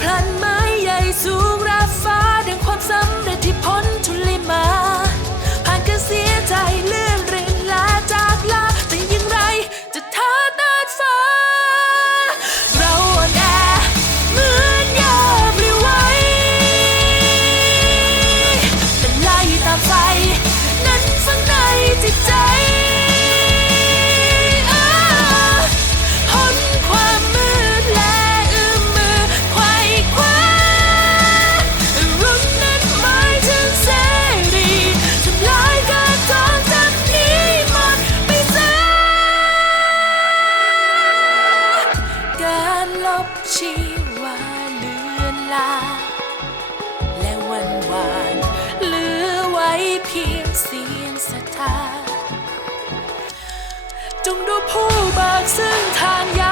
พลันไม้ใหญ่สูง ลบชีวาเลือนลา และวันวานเหลือไว้เพียงเสียงศรัทธาจงดูผู้บากซึ่งทางยา